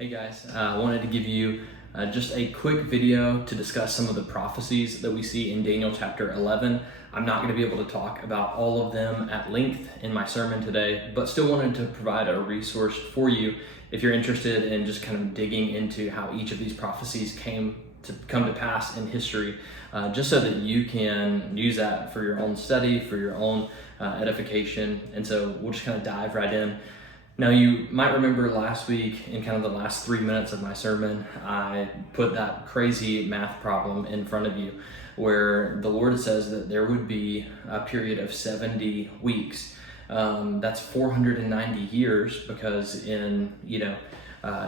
Hey guys, I wanted to give you just a quick video to discuss some of the prophecies that we see in Daniel chapter 11. I'm not going to be able to talk about all of them at length in my sermon today, but still wanted to provide a resource for you if you're interested in just kind of digging into how each of these prophecies come to pass in history, just so that you can use that for your own study, for your own edification. And so we'll just kind of dive right in. Now, you might remember last week in kind of the last 3 minutes of my sermon, I put that crazy math problem in front of you where the Lord says that there would be a period of 70 weeks. That's 490 years because in,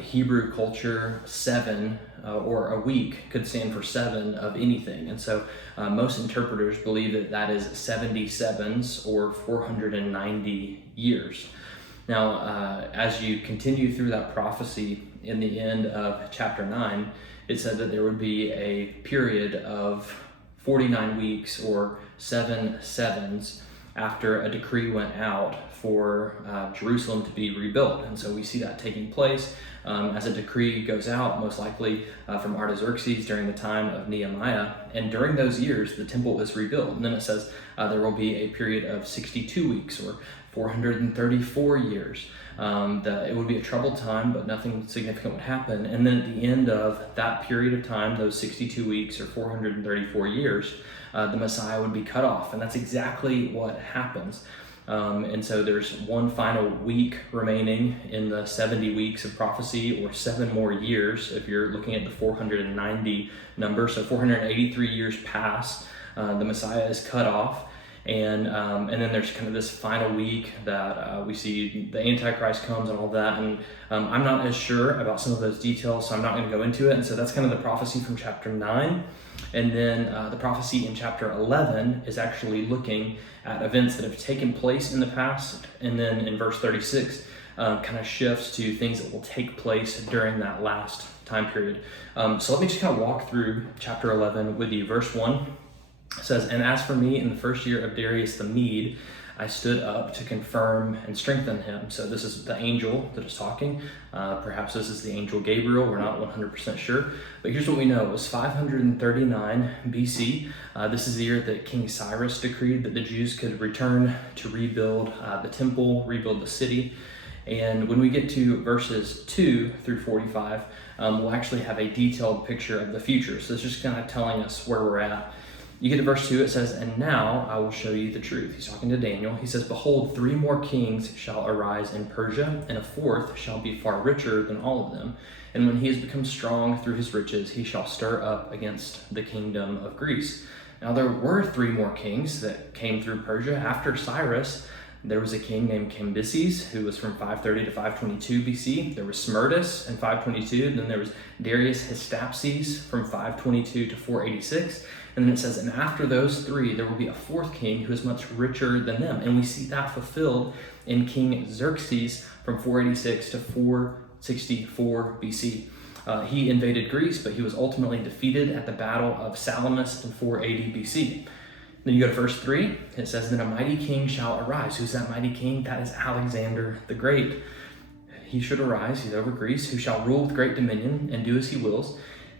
Hebrew culture, seven or a week could stand for seven of anything. And so most interpreters believe that that is 70 sevens or 490 years. Now, as you continue through that prophecy in the end of chapter 9, it said that there would be a period of 49 weeks or 7 sevens after a decree went out for Jerusalem to be rebuilt. And so we see that taking place as a decree goes out, most likely from Artaxerxes during the time of Nehemiah. And during those years, the temple is rebuilt. And then it says there will be a period of 62 weeks or 434 years. It would be a troubled time, but nothing significant would happen. And then at the end of that period of time, those 62 weeks or 434 years, the Messiah would be cut off. And that's exactly what happens. And so there's one final week remaining in the 70 weeks of prophecy, or 7 more years if you're looking at the 490 number. So 483 years pass, the Messiah is cut off. And then there's kind of this final week that we see the Antichrist comes and all that. And I'm not as sure about some of those details, so I'm not going to go into it. And so that's kind of the prophecy from chapter 9. And then the prophecy in chapter 11 is actually looking at events that have taken place in the past. And then in verse 36, kind of shifts to things that will take place during that last time period. So let me just kind of walk through chapter 11 with you. Verse 1. It says, "And as for me, in the first year of Darius the Mede, I stood up to confirm and strengthen him." So this is the angel that is talking. Perhaps this is the angel Gabriel. We're not 100% sure. But here's what we know. It was 539 BC. This is the year that King Cyrus decreed that the Jews could return to rebuild the temple, rebuild the city. And when we get to verses 2 through 45, we'll actually have a detailed picture of the future. So it's just kind of telling us where we're at. You get to verse 2, it says, "And now I will show you the truth." He's talking to Daniel. He says, "Behold, 3 more kings shall arise in Persia, and a 4th shall be far richer than all of them. And when he has become strong through his riches, he shall stir up against the kingdom of Greece." Now there were 3 more kings that came through Persia. After Cyrus, there was a king named Cambyses, who was from 530 to 522 BC. There was Smerdis in 522. Then there was Darius Hystaspes from 522 to 486. And then it says, "And after those 3, there will be a 4th king who is much richer than them." And we see that fulfilled in King Xerxes from 486 to 464 BC. He invaded Greece, but he was ultimately defeated at the Battle of Salamis in 480 BC. Then you go to verse 3, it says, "Then a mighty king shall arise." Who's that mighty king? That is Alexander the Great. He should arise, he's over Greece, "who shall rule with great dominion and do as he wills.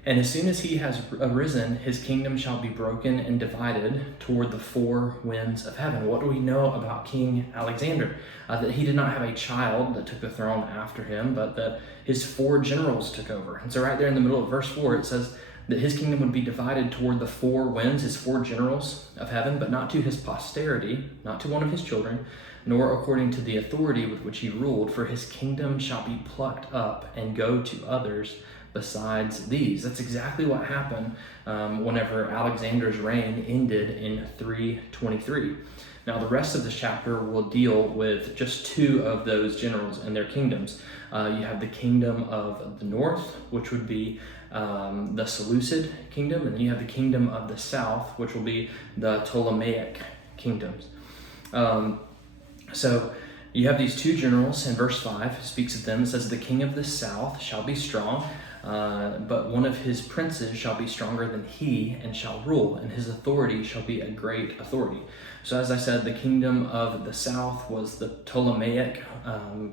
And as soon as he has arisen, his kingdom shall be broken and divided toward the 4 winds of heaven." What do we know about King Alexander? That he did not have a child that took the throne after him, but that his 4 generals took over. And so right there in the middle of verse 4, it says that his kingdom would be divided toward the 4 winds, his 4 generals of heaven, but not to his posterity, not to one of his children, nor according to the authority with which he ruled, for his kingdom shall be plucked up and go to others besides these. That's exactly what happened whenever Alexander's reign ended in 323. Now, the rest of this chapter will deal with just 2 of those generals and their kingdoms. You have the kingdom of the north, which would be the Seleucid kingdom, and then you have the kingdom of the south, which will be the Ptolemaic kingdoms. So you have these 2 generals in verse 5, speaks of them. It says, "The king of the south shall be strong." but one of his princes shall be stronger than he and shall rule, and his authority shall be a great authority. So as I said, the kingdom of the south was the Ptolemaic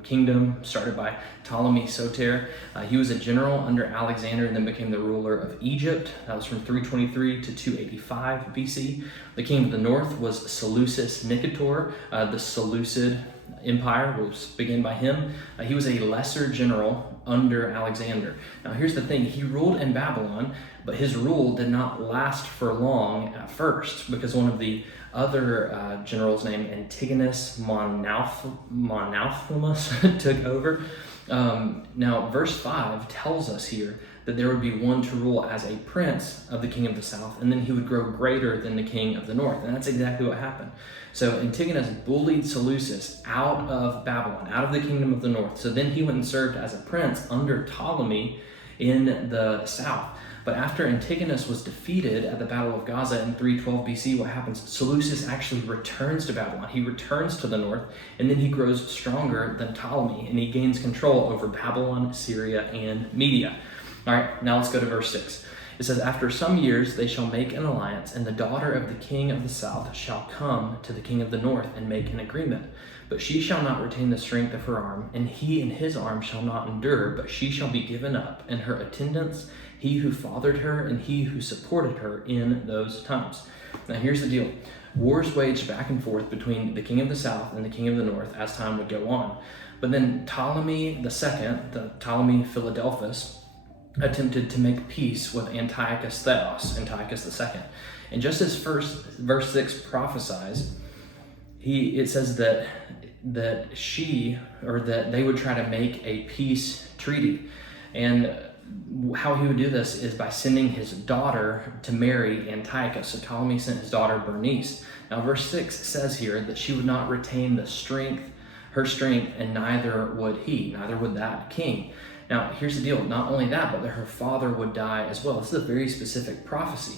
kingdom started by Ptolemy Soter. He was a general under Alexander and then became the ruler of Egypt. That was from 323 to 285 BC. The king of the north was Seleucus Nicator. The Seleucid Empire was began by him. He was a lesser general under Alexander. Now here's the thing, he ruled in Babylon, but his rule did not last for long at first because one of the other generals named Antigonus Monophthalmus took over. Now verse 5 tells us here that there would be one to rule as a prince of the king of the south, and then he would grow greater than the king of the north. And that's exactly what happened. So Antigonus bullied Seleucus out of Babylon, out of the kingdom of the north. So then he went and served as a prince under Ptolemy in the south. But after Antigonus was defeated at the Battle of Gaza in 312 BC, what happens? Seleucus actually returns to Babylon. He returns to the north, and then he grows stronger than Ptolemy, and he gains control over Babylon, Syria, and Media. All right, now let's go to verse 6. It says, after some years they shall make an alliance, and the daughter of the king of the south shall come to the king of the north and make an agreement. But she shall not retain the strength of her arm, and he in his arm shall not endure, but she shall be given up, and her attendants, he who fathered her, and he who supported her in those times. Now here's the deal. Wars waged back and forth between the king of the south and the king of the north as time would go on. But then Ptolemy II, the Ptolemy Philadelphus, attempted to make peace with Antiochus Theos, Antiochus II. And just as verse 6 prophesies, it says that they would try to make a peace treaty. And how he would do this is by sending his daughter to marry Antiochus. So Ptolemy sent his daughter Bernice. Now verse 6 says here that she would not retain her strength, and neither would that king. Now, here's the deal. Not only that, but that her father would die as well. This is a very specific prophecy.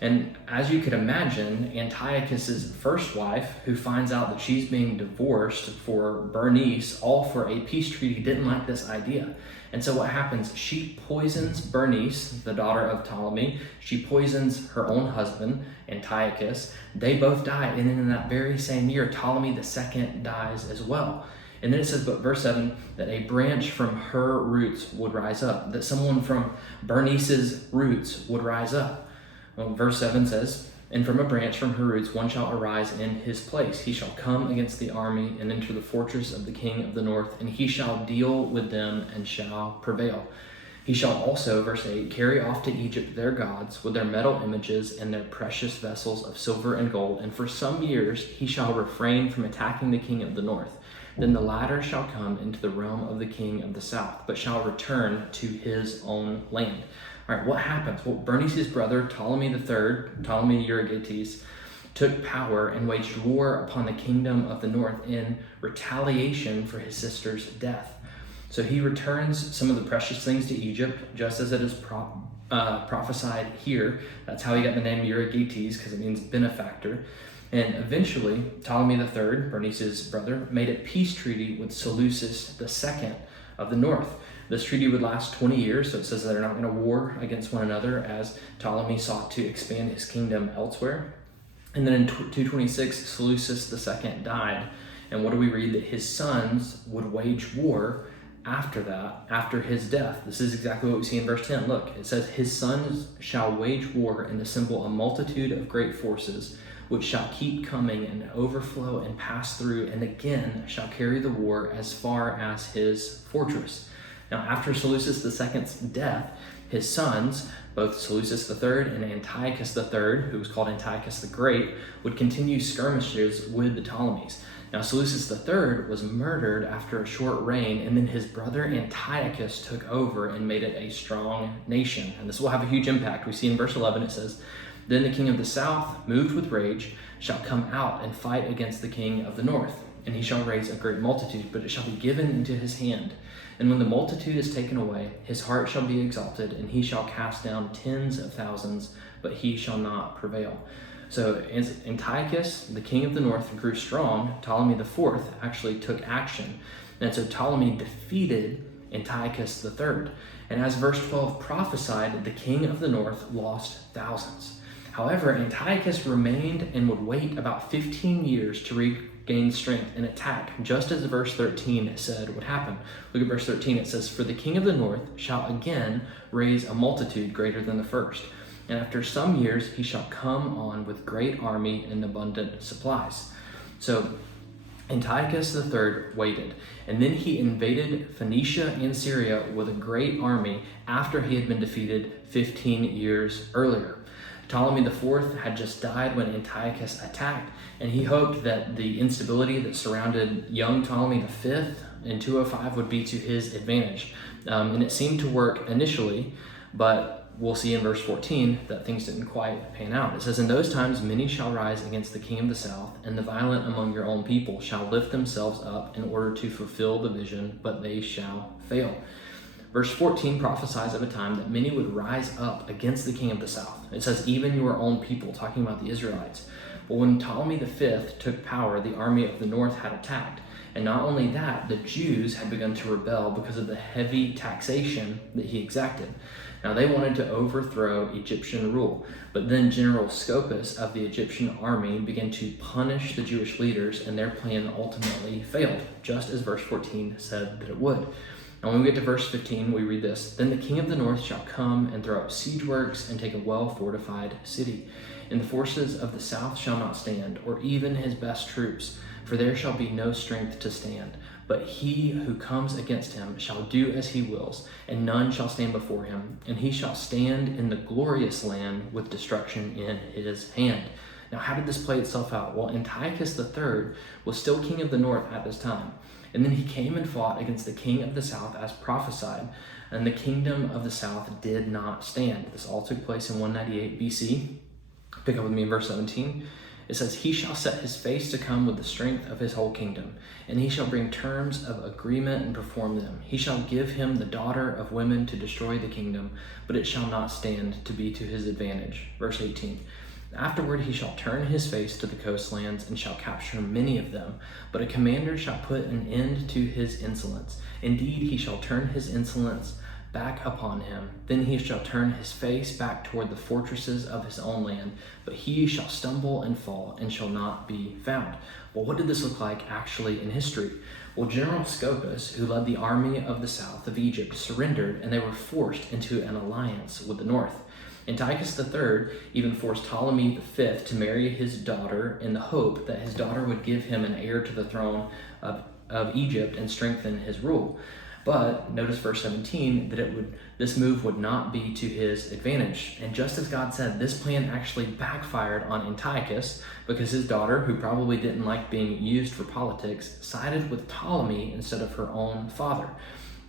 And as you could imagine, Antiochus's first wife, who finds out that she's being divorced for Bernice, all for a peace treaty, didn't like this idea. And so what happens? She poisons Bernice, the daughter of Ptolemy. She poisons her own husband, Antiochus. They both die. And then in that very same year, Ptolemy II dies as well. And then it says, but verse 7, that a branch from her roots would rise up, that someone from Bernice's roots would rise up. Well, verse 7 says, and from a branch from her roots one shall arise in his place. He shall come against the army and enter the fortress of the king of the north, and he shall deal with them and shall prevail. He shall also, verse 8, carry off to Egypt their gods with their metal images and their precious vessels of silver and gold, and for some years he shall refrain from attacking the king of the north. Then the latter shall come into the realm of the king of the south, but shall return to his own land. All right, what happens? Well, Bernice's brother, Ptolemy III, Ptolemy Euergetes, took power and waged war upon the kingdom of the north in retaliation for his sister's death. So he returns some of the precious things to Egypt, just as it is prophesied here. That's how he got the name Euergetes, because it means benefactor. And eventually, Ptolemy III, Bernice's brother, made a peace treaty with Seleucus II of the north. This treaty would last 20 years, so it says that they're not going to war against one another as Ptolemy sought to expand his kingdom elsewhere. And then in 226, Seleucus II died. And what do we read? That his sons would wage war after that, after his death. This is exactly what we see in verse 10. Look, it says, his sons shall wage war and assemble a multitude of great forces, which shall keep coming and overflow and pass through, and again shall carry the war as far as his fortress. Now, after Seleucus II's death, his sons, both Seleucus III and Antiochus III, who was called Antiochus the Great, would continue skirmishes with the Ptolemies. Now, Seleucus III was murdered after a short reign, and then his brother Antiochus took over and made it a strong nation. And this will have a huge impact. We see in verse 11, it says, then the king of the south, moved with rage, shall come out and fight against the king of the north, and he shall raise a great multitude, but it shall be given into his hand. And when the multitude is taken away, his heart shall be exalted, and he shall cast down tens of thousands, but he shall not prevail. So as Antiochus, the king of the north, grew strong, Ptolemy IV actually took action. And so Ptolemy defeated Antiochus III. And as verse 12 prophesied, the king of the north lost thousands. However, Antiochus remained and would wait about 15 years to regain strength and attack, just as verse 13 said would happen. Look at verse 13. It says, "For the king of the north shall again raise a multitude greater than the first. And after some years he shall come on with great army and abundant supplies." So Antiochus III waited, and then he invaded Phoenicia and Syria with a great army after he had been defeated 15 years earlier. Ptolemy IV had just died when Antiochus attacked, and he hoped that the instability that surrounded young Ptolemy V in 205 would be to his advantage. And it seemed to work initially, but we'll see in verse 14 that things didn't quite pan out. It says, "In those times many shall rise against the king of the south, and the violent among your own people shall lift themselves up in order to fulfill the vision, but they shall fail." Verse 14 prophesies of a time that many would rise up against the king of the south. It says, "Even your own people," talking about the Israelites. But when Ptolemy V took power, the army of the north had attacked. And not only that, the Jews had begun to rebel because of the heavy taxation that he exacted. Now they wanted to overthrow Egyptian rule, but then General Scopas of the Egyptian army began to punish the Jewish leaders, and their plan ultimately failed, just as verse 14 said that it would. And when we get to verse 15, we read this, "Then the king of the north shall come and throw up siege works and take a well-fortified city. And the forces of the south shall not stand, or even his best troops, for there shall be no strength to stand. But he who comes against him shall do as he wills, and none shall stand before him. And he shall stand in the glorious land with destruction in his hand." Now, how did this play itself out? Well, Antiochus III was still king of the north at this time. And then he came and fought against the king of the south as prophesied, and the kingdom of the south did not stand. This all took place in 198 BC. Pick up with me in verse 17. It says, "He shall set his face to come with the strength of his whole kingdom, and he shall bring terms of agreement and perform them. He shall give him the daughter of women to destroy the kingdom, but it shall not stand to be to his advantage." Verse 18. "Afterward he shall turn his face to the coastlands and shall capture many of them, but a commander shall put an end to his insolence. Indeed, he shall turn his insolence back upon him. Then he shall turn his face back toward the fortresses of his own land, but he shall stumble and fall and shall not be found." Well, what did this look like actually in history? Well, General Scopas, who led the army of the south of Egypt, surrendered, and they were forced into an alliance with the north. Antiochus III even forced Ptolemy V to marry his daughter in the hope that his daughter would give him an heir to the throne of Egypt and strengthen his rule. But notice verse 17 that this move would not be to his advantage. And just as God said, this plan actually backfired on Antiochus because his daughter, who probably didn't like being used for politics, sided with Ptolemy instead of her own father.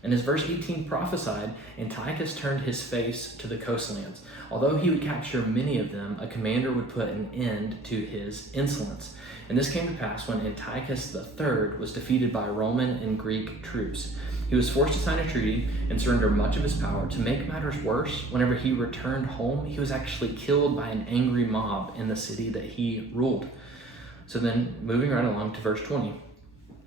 And as verse 18 prophesied, Antiochus turned his face to the coastlands. Although he would capture many of them, a commander would put an end to his insolence. And this came to pass when Antiochus III was defeated by Roman and Greek troops. He was forced to sign a treaty and surrender much of his power. To make matters worse, whenever he returned home, he was actually killed by an angry mob in the city that he ruled. So then, moving right along to verse 20,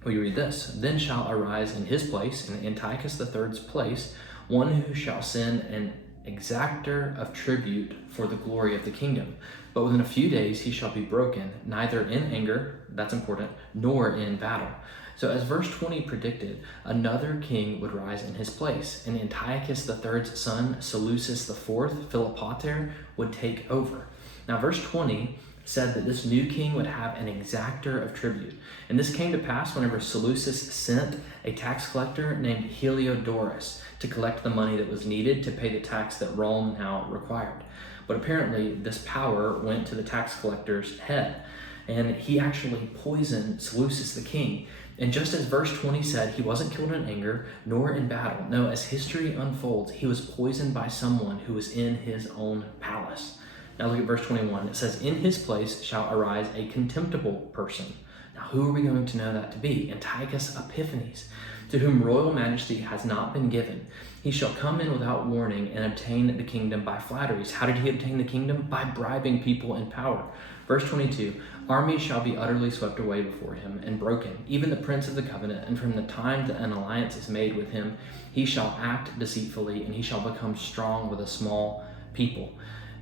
we read this, "Then shall arise in his place, in Antiochus III's place, one who shall send an exactor of tribute for the glory of the kingdom. But within a few days he shall be broken, neither in anger," that's important, "nor in battle." So as verse 20 predicted, another king would rise in his place, and Antiochus III's son, Seleucus IV, Philopater, would take over. Now verse 20 said that this new king would have an exactor of tribute. And this came to pass whenever Seleucus sent a tax collector named Heliodorus to collect the money that was needed to pay the tax that Rome now required. But apparently this power went to the tax collector's head, and he actually poisoned Seleucus the king. And just as verse 20 said, he wasn't killed in anger nor in battle. No, as history unfolds, he was poisoned by someone who was in his own palace. Now look at verse 21. It says, "In his place shall arise a contemptible person." Now who are we going to know that to be? Antiochus Epiphanes, to whom royal majesty has not been given. He shall come in without warning and obtain the kingdom by flatteries. How did he obtain the kingdom? By bribing people in power. Verse 22, armies shall be utterly swept away before him and broken, even the prince of the covenant, and from the time that an alliance is made with him, he shall act deceitfully, and he shall become strong with a small people.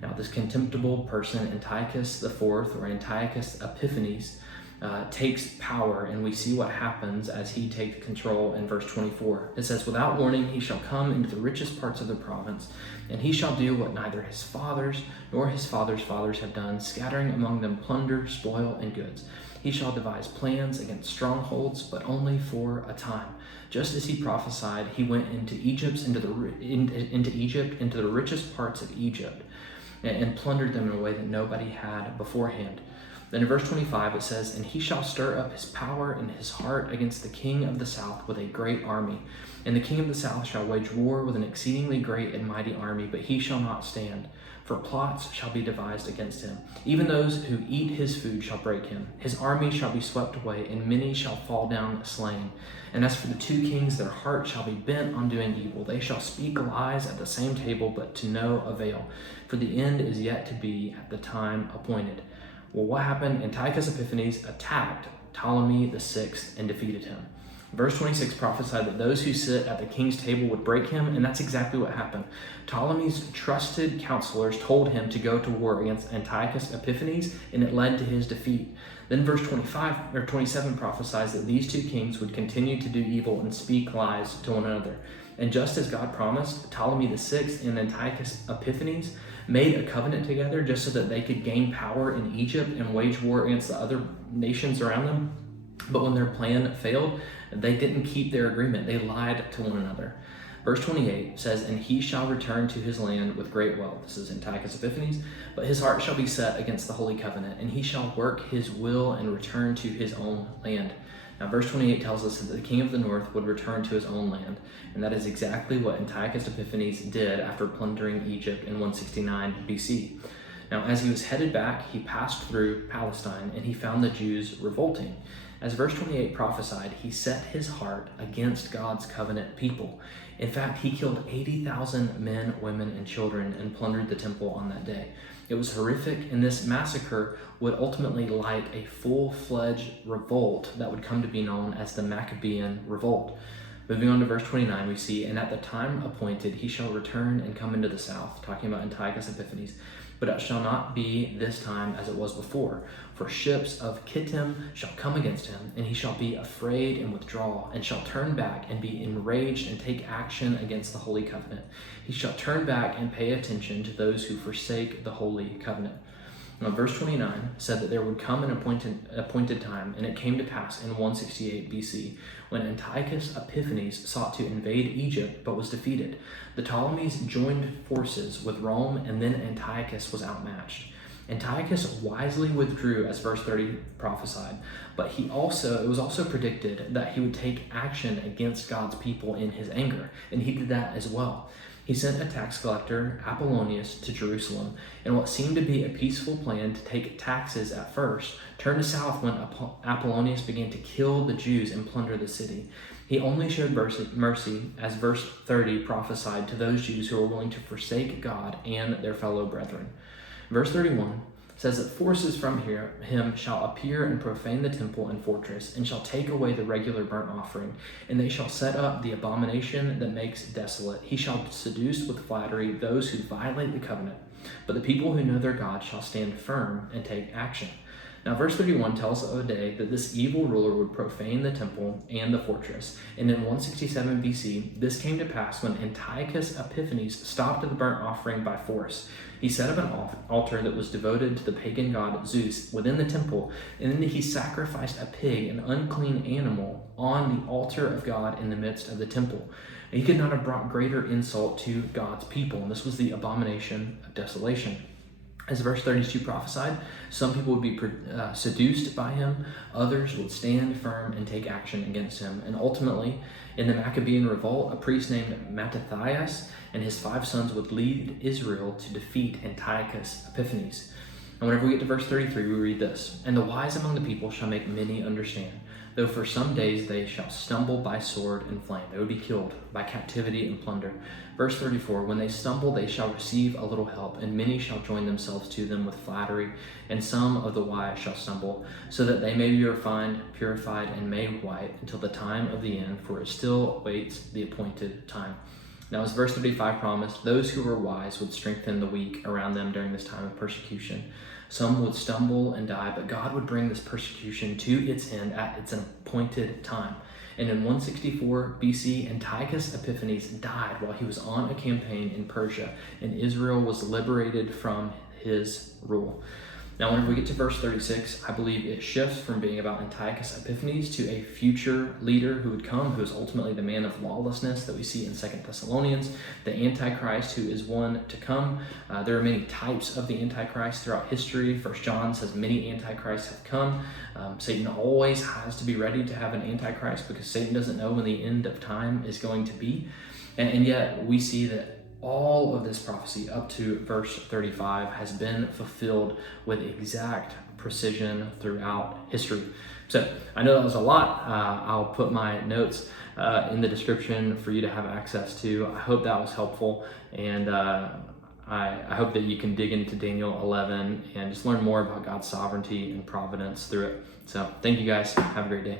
Now this contemptible person, Antiochus IV, or Antiochus Epiphanes, takes power, and we see what happens as he takes control in verse 24. It says, without warning he shall come into the richest parts of the province, and he shall do what neither his fathers nor his fathers' fathers have done, scattering among them plunder, spoil, and goods. He shall devise plans against strongholds, but only for a time. Just as he prophesied, he went into Egypt, into the richest parts of Egypt, and plundered them in a way that nobody had beforehand. Then in verse 25 it says, and he shall stir up his power in his heart against the king of the south with a great army. And the king of the south shall wage war with an exceedingly great and mighty army, but he shall not stand. For plots shall be devised against him. Even those who eat his food shall break him. His army shall be swept away, and many shall fall down slain. And as for the two kings, their heart shall be bent on doing evil. They shall speak lies at the same table, but to no avail. For the end is yet to be at the time appointed. Well, what happened? Antiochus Epiphanes attacked Ptolemy VI and defeated him. Verse 26 prophesied that those who sit at the king's table would break him, and that's exactly what happened. Ptolemy's trusted counselors told him to go to war against Antiochus Epiphanes, and it led to his defeat. Then verse 27 prophesies that these two kings would continue to do evil and speak lies to one another. And just as God promised, Ptolemy VI and Antiochus Epiphanes made a covenant together just so that they could gain power in Egypt and wage war against the other nations around them. But when their plan failed, they didn't keep their agreement. They lied to one another. Verse 28 says, and he shall return to his land with great wealth. This is Antiochus Epiphanes. But his heart shall be set against the holy covenant, and he shall work his will and return to his own land. Now, verse 28 tells us that the king of the north would return to his own land, and that is exactly what Antiochus Epiphanes did after plundering Egypt in 169 BC. Now, as he was headed back, he passed through Palestine, and he found the Jews revolting. As verse 28 prophesied, he set his heart against God's covenant people. In fact, he killed 80,000 men, women, and children and plundered the temple on that day. It was horrific, and this massacre would ultimately light a full-fledged revolt that would come to be known as the Maccabean Revolt. Moving on to verse 29, we see, and at the time appointed he shall return and come into the south, talking about Antiochus Epiphanes. But it shall not be this time as it was before. For ships of Kittim shall come against him, and he shall be afraid and withdraw, and shall turn back and be enraged and take action against the holy covenant. He shall turn back and pay attention to those who forsake the holy covenant. Now, verse 29 said that there would come an appointed time, and it came to pass in 168 BC, when Antiochus Epiphanes sought to invade Egypt but was defeated. The Ptolemies joined forces with Rome, and then Antiochus was outmatched. Antiochus wisely withdrew, as verse 30 prophesied, but it was also predicted that he would take action against God's people in his anger, and he did that as well. He sent a tax collector, Apollonius, to Jerusalem, and what seemed to be a peaceful plan to take taxes at first turned south when Apollonius began to kill the Jews and plunder the city. He only showed mercy, as verse 30 prophesied, to those Jews who were willing to forsake God and their fellow brethren. Verse 31 says that forces from him shall appear and profane the temple and fortress, and shall take away the regular burnt offering, and they shall set up the abomination that makes desolate. He shall seduce with flattery those who violate the covenant, but the people who know their God shall stand firm and take action. Now, verse 31 tells us of a day that this evil ruler would profane the temple and the fortress. And in 167 BC, this came to pass when Antiochus Epiphanes stopped the burnt offering by force. He set up an altar that was devoted to the pagan god Zeus within the temple, and then he sacrificed a pig, an unclean animal, on the altar of God in the midst of the temple. And he could not have brought greater insult to God's people, and this was the abomination of desolation. As verse 32 prophesied, some people would be seduced by him, others would stand firm and take action against him. And ultimately, in the Maccabean revolt, a priest named Mattathias and his 5 sons would lead Israel to defeat Antiochus Epiphanes. And whenever we get to verse 33, we read this: And the wise among the people shall make many understand. though for some days they shall stumble by sword and flame. They would be killed by captivity and plunder. Verse 34, when they stumble, they shall receive a little help, and many shall join themselves to them with flattery, and some of the wise shall stumble, so that they may be refined, purified, and made white until the time of the end, for it still awaits the appointed time. Now, as verse 35 promised, those who were wise would strengthen the weak around them during this time of persecution. Some would stumble and die, but God would bring this persecution to its end at its appointed time. And in 164 BC, Antiochus Epiphanes died while he was on a campaign in Persia, and Israel was liberated from his rule. Now, whenever we get to verse 36, I believe it shifts from being about Antiochus Epiphanes to a future leader who would come, who is ultimately the man of lawlessness that we see in 2 Thessalonians, the Antichrist who is one to come. There are many types of the Antichrist throughout history. 1 John says many Antichrists have come. Satan always has to be ready to have an Antichrist because Satan doesn't know when the end of time is going to be. And yet we see that all of this prophecy up to verse 35 has been fulfilled with exact precision throughout history. So I know that was a lot. I'll put my notes in the description for you to have access to. I hope that was helpful, and I hope that you can dig into Daniel 11 and just learn more about God's sovereignty and providence through it. So thank you guys. Have a great day.